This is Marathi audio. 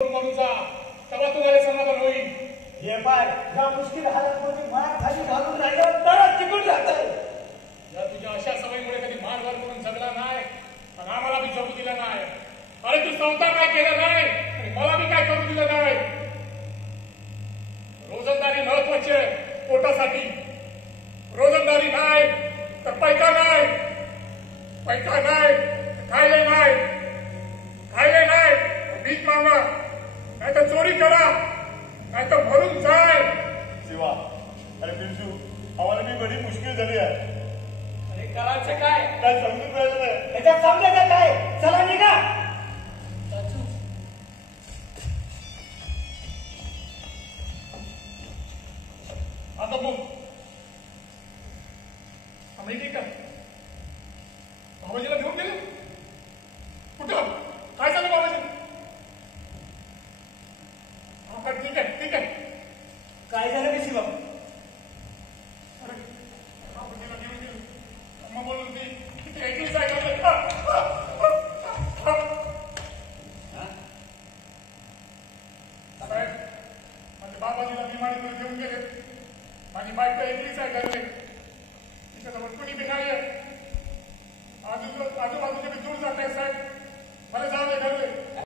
मनुजा तेव्हा तुम्हाला समाधान होईल. हे पाय या मुश्किल हालतमध्ये मार खाली घालून राहिल्यावर तरच टिकून राहतंय. या तुझ्या अशा सवयीमुळे कधी मारवार करून जगला नाही आणि आम्हाला बी जगू दिलं नाही. अरे तू संसार काय केलं नाही आणि मला बी काय करू दिलं नाही. रोजंदारी महत्वाची पोटासाठी. रोजंदारी नाही तर पैका नाही. पैका नाही खायले नाही. खायले नाही भीक मागा नाही तर चोरी करा नाही तर भरून जाय. शिवा अरे बिंजू आम्हाला बी बरी मुश्किल झाली आहे. अरे करायचं काय काय समजून राहिलं नाही. त्याच्यात समजायचं काय. चला निघा. आता बघ आम्ही ठीक आहे. बाबाजीला घेऊन गेले कुठं काय झालं बाबाजी. हा ठीक आहे ठीक आहे. काय झालं की शिवा. अरे बाबाजीला घेऊन गेलो अम्मा बोलून ती किती ऐकलीच आहे का. साहेब माझ्या बाबाजीला बिमारीकडे घेऊन गेले. माझी बायको ऐकलीच आहे का.